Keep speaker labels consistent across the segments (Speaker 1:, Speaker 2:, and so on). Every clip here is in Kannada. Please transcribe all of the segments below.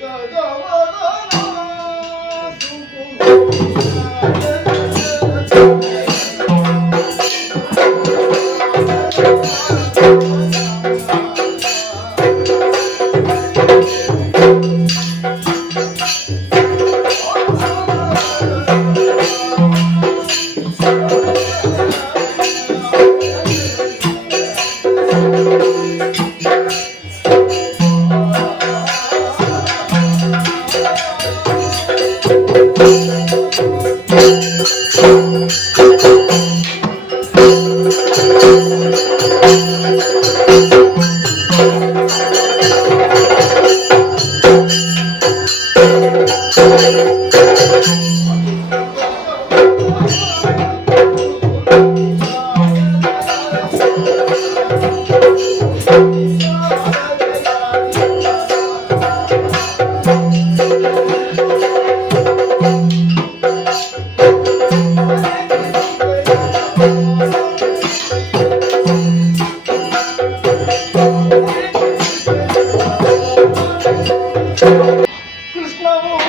Speaker 1: ಜಗವನ ಸುಕುಮಾರ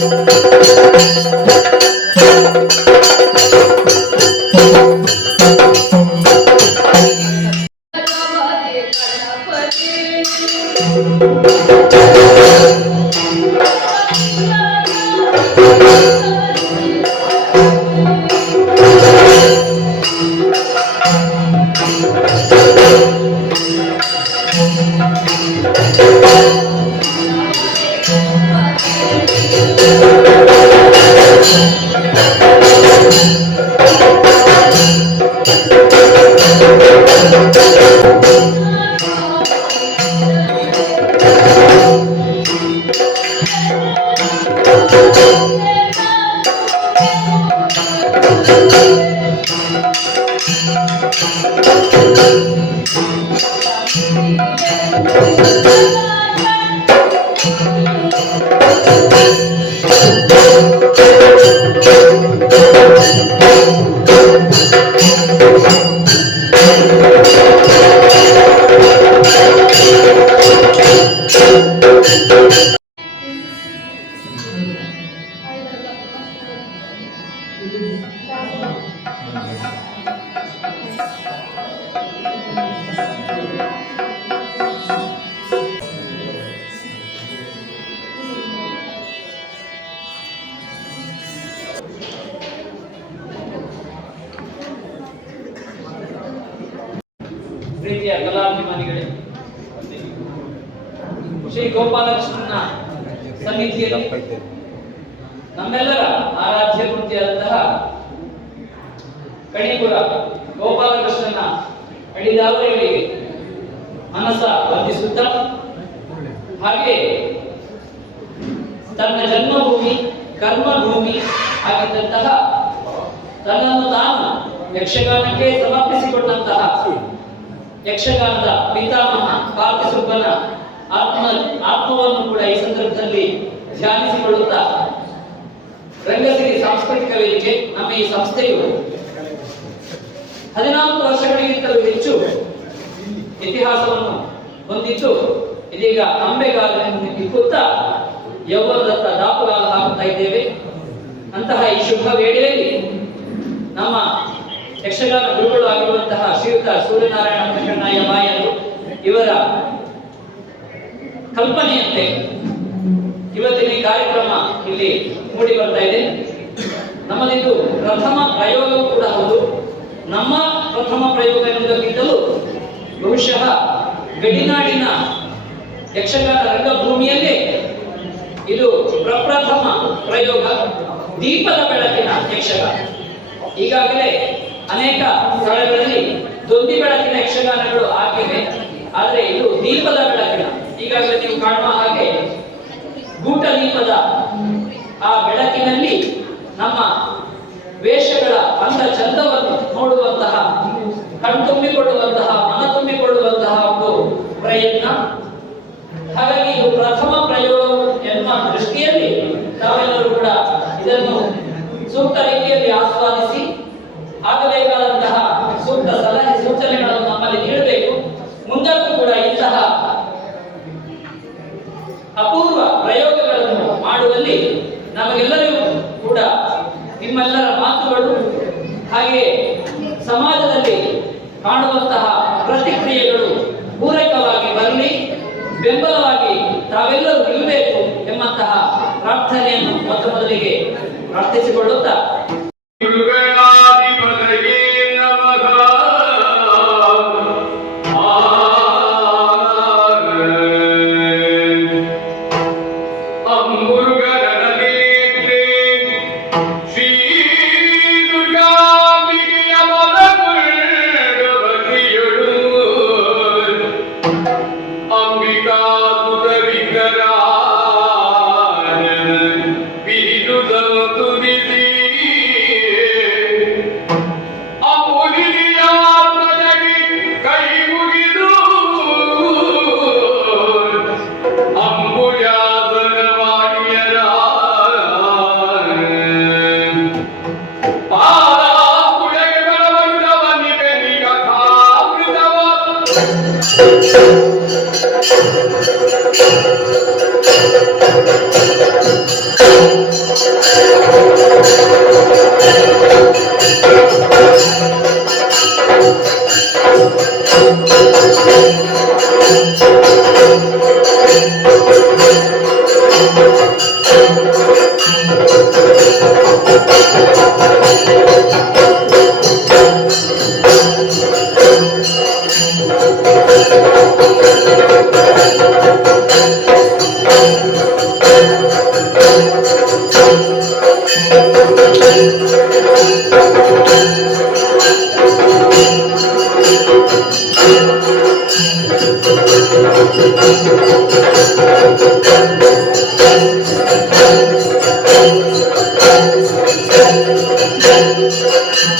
Speaker 1: thank you. Amen. ಮನಸ ವಂದಿಸುತ್ತಾ ಹಾಗೆ ತನ್ನ ಜನ್ಮಭೂಮಿ, ಕರ್ಮಭೂಮಿ ಆಗಿದ್ದಂತಹ ತನ್ನನ್ನು ತಾನು ಯಕ್ಷಗಾನಕ್ಕೆ ಸಮರ್ಪಿಸಿಕೊಂಡಂತಹ ಯಕ್ಷಗಾನದ ಪಿತಾಮಹ ಪಾರ್ಥಿಸುಬ್ಬನ ಆತ್ಮ, ಆತ್ಮವನ್ನು ಕೂಡ ಈ ಸಂದರ್ಭದಲ್ಲಿ ಧ್ಯಾನಿಸಿಕೊಳ್ಳುತ್ತಾ ರಂಗಸಿರಿ ಸಾಂಸ್ಕೃತಿಕ ವೇದಿಕೆ, ನಮ್ಮ ಈ ಸಂಸ್ಥೆಯು ಹದಿನಾಲ್ಕು ವರ್ಷಗಳಿಗಿಂತಲೂ ಹೆಚ್ಚು ಇತಿಹಾಸವನ್ನು ಹೊಂದಿದ್ದು, ಇದೀಗ ಅಂಬೆಗಾಲನ್ನು ಇಕ್ಕುತ್ತಾ ಯೌವನದತ್ತ ದಾಪುಗಾಲ ಹಾಕುತ್ತಾ ಇದ್ದೇವೆ. ಅಂತಹ ಈ ಶುಭ ವೇಳೆಯಲ್ಲಿ ನಮ್ಮ ಯಕ್ಷಗಾನ ಗುರುಗಳು ಆಗಿರುವಂತಹ ಶ್ರೀಯುತ ಸೂರ್ಯನಾರಾಯಣ ಪ್ರಕರಣಯ್ಯ ಬಾಯರು ಇವರ ಕಲ್ಪನೆಯಂತೆ ಇವತ್ತಿನ ಈ ಕಾರ್ಯಕ್ರಮ ಇಲ್ಲಿ ಮೂಡಿ ಬರ್ತಾ ಇದೆ. ನಮ್ಮದಿದು ಪ್ರಥಮ ಪ್ರಯೋಗವೂ ಕೂಡ ಹೌದು. ನಮ್ಮ ಪ್ರಥಮ ಪ್ರಯೋಗ ಎನ್ನುವುದಕ್ಕಿಂತಲೂ ಬಹುಶಃ ಗಡಿನಾಡಿನ ಯಕ್ಷಗಾನ ರಂಗಭೂಮಿಯಲ್ಲೇ ಇದು ಪ್ರಪ್ರಥಮ ಪ್ರಯೋಗ ದೀಪದ ಬೆಳಕಿನ ಯಕ್ಷಗಾನ. ಈಗಾಗಲೇ ಅನೇಕ ಸ್ಥಳಗಳಲ್ಲಿ ದೊಂದಿ ಬೆಳಕಿನ ಯಕ್ಷಗಾನಗಳು ಆಗಿವೆ. ಆದರೆ ಇದು ದೀಪದ ಬೆಳಕಿನ. ಈಗಾಗಲೇ ನೀವು ಕಾಣುವ ಹಾಗೆ ಗೂಟ ದೀಪದ ಆ ಬೆಳಕಿನಲ್ಲಿ ನಮ್ಮ ವೇಷಗಳ ಅಂದ ಚಂದವನ್ನು ನೋಡುವಂತಹ, ಕಣ್ತುಂಬಿಕೊಳ್ಳುವಂತಹ ಪ್ರಯತ್ನ. ಹಾಗಾಗಿ ಇದು ಪ್ರಥಮ ಪ್ರಯೋಗ ಎನ್ನುವ ದೃಷ್ಟಿಯಲ್ಲಿ ನಾವೆಲ್ಲರೂ ಕೂಡ ಇದನ್ನು ಸೂಕ್ತ ರೀತಿಯಲ್ಲಿ ಆಸ್ವಾದಿಸಿ, ಆಗಬೇಕಾದಂತಹ ಸೂಕ್ತ ಸಲಹೆ ಸೂಚನೆಗಳನ್ನು ನಮ್ಮಲ್ಲಿ ನೀಡಬೇಕು. ಮುಂದಕ್ಕೂ ಕೂಡ ಇಂತಹ ಅಪೂರ್ವ ಪ್ರಯೋಗಗಳನ್ನು ಮಾಡುವಲ್ಲಿ ನಮಗೆಲ್ಲರಿಗೂ ಕೂಡ ನಿಮ್ಮೆಲ್ಲರ ಮಾತುಗಳು ಹಾಗೆ ಸಮಾಜದಲ್ಲಿ ಕಾಣುವಂತಹ ಪ್ರತಿಕ್ರಿಯೆಗಳು ಬೆಂಬಲವಾಗಿ ತಾವೆಲ್ಲರೂ ನಿಲ್ಲಬೇಕು ಎಂಬಂತಹ ಪ್ರಾರ್ಥನೆಯನ್ನು ಮೊತ್ತ ಮೊದಲಿಗೆ ಪ್ರಾರ್ಥಿಸಿಕೊಳ್ಳುತ್ತಾ
Speaker 2: তুমি Thank you.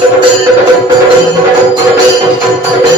Speaker 2: Thank you.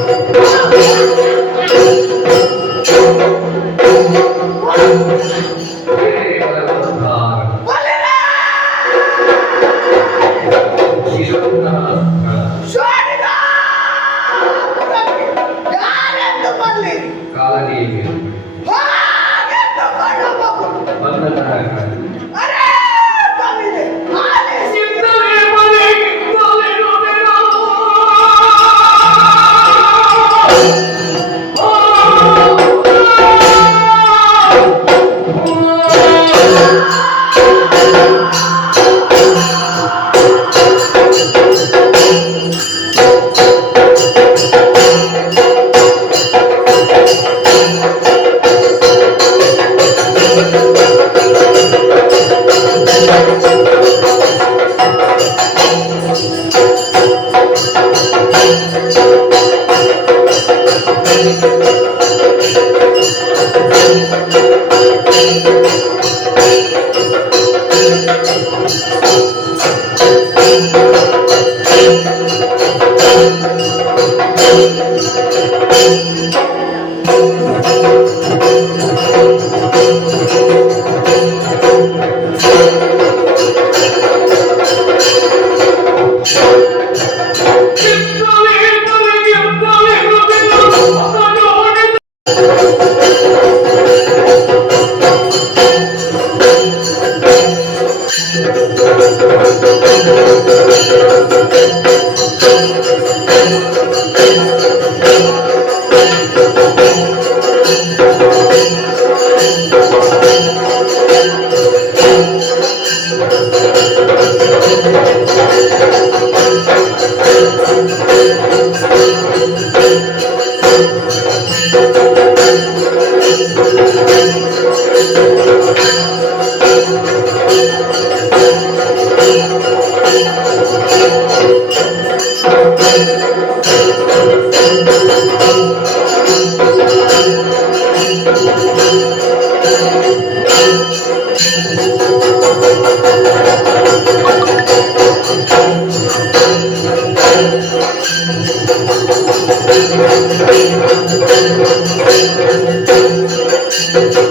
Speaker 2: Senhor. Thank
Speaker 3: you.
Speaker 2: Thank
Speaker 3: you. Thank you.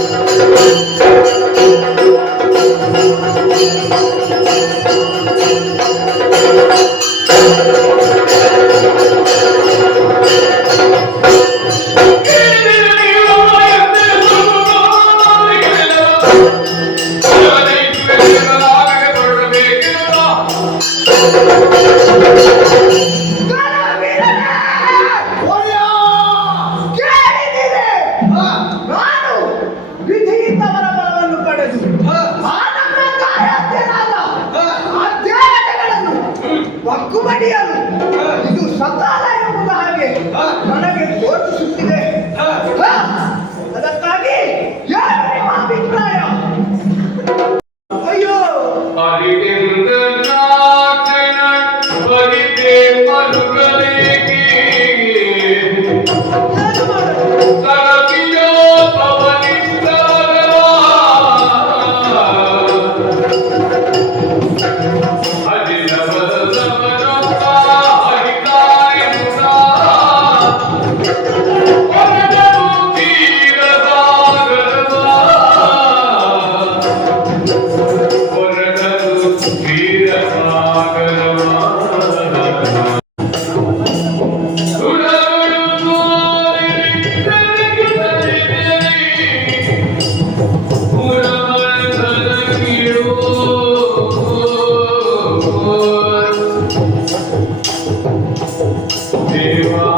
Speaker 3: Shiva.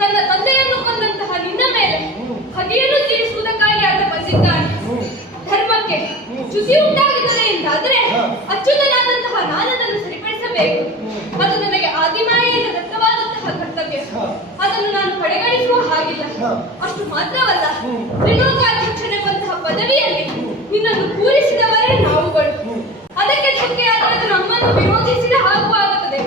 Speaker 3: ತನ್ನ ತಂದೆಯನ್ನು ಕೊಂದಂತಹ ನಿನ್ನ ಮೇಲೆ ಹಗೆಯನ್ನು ತೀರಿಸುವುದಕ್ಕಾಗಿ ಆತ ಬಂದಿದ್ದಾನೆ. ಧರ್ಮಕ್ಕೆ ಚ್ಯುತಿ ಉಂಟಾಗುತ್ತದೆ ಎಂದಾದ್ರೆ ಅಚ್ಯುತನಾದಂತಹ ನಾನದನ್ನು ಸರಿಪಡಿಸಬೇಕು. ಅದು ನನಗೆ ಆದಿಮಾಯಿಯಿಂದ ದತ್ತವಾದಂತಹ ಕರ್ತವ್ಯ. ಅದನ್ನು ನಾನು ಕಡೆಗಣಿಸುವ ಹಾಗಿಲ್ಲ. ಅಷ್ಟು ಮಾತ್ರವಲ್ಲ ತ್ರಿಲೋಕಾಧ್ಯಕ್ಷನೆಂಬಂತಹ ಪದವಿಯಲ್ಲಿ ನಿನ್ನನ್ನು ಪೂರಿಸಿದವರೇ ನಾವುಗಳು. ಅದಕ್ಕೆ ಧಕ್ಕೆಯಾದರೆ ನಮ್ಮನ್ನು ವಿರೋಧಿಸಿದ ಹಾಗೂ ಆಗುತ್ತದೆ.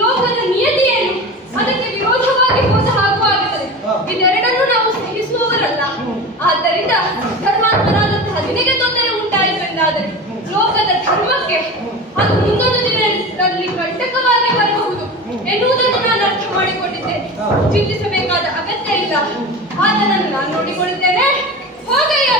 Speaker 3: ಲೋಕದ ನಿಯತಿಯನ್ನು ಅದಕ್ಕೆ ವಿರೋಧವಾಗಿ ಹೋದ ಹಾಗೂ ಆಗುತ್ತದೆ ಇದೆರಡನ್ನು ನಾವು ಸಹಿಸುವವರಲ್ಲ ಆದ್ದರಿಂದ ಧರ್ಮಾತ್ಮರಾದಂತಹ ನಿನಗೆ ತೊಂದರೆ ಉಂಟಾಯಿತು ಎಂದಾದರೆ ಲೋಕದ ಧರ್ಮಕ್ಕೆ ಅದು ಮುಂದೊಂದು ದಿನದಲ್ಲಿ ಕಂಟಕವಾಗಿ ಬರಬಹುದು ಎನ್ನುವುದನ್ನು ನಾನು ಅರ್ಥ ಮಾಡಿಕೊಂಡಿದ್ದೇನೆ ಚಿಂತಿಸಬೇಕಾದ ಅಗತ್ಯ ಇಲ್ಲ. ಆತನನ್ನು ನಾನು ನೋಡಿಕೊಳ್ಳುತ್ತೇನೆ. ಹೋಗಯ್ಯ.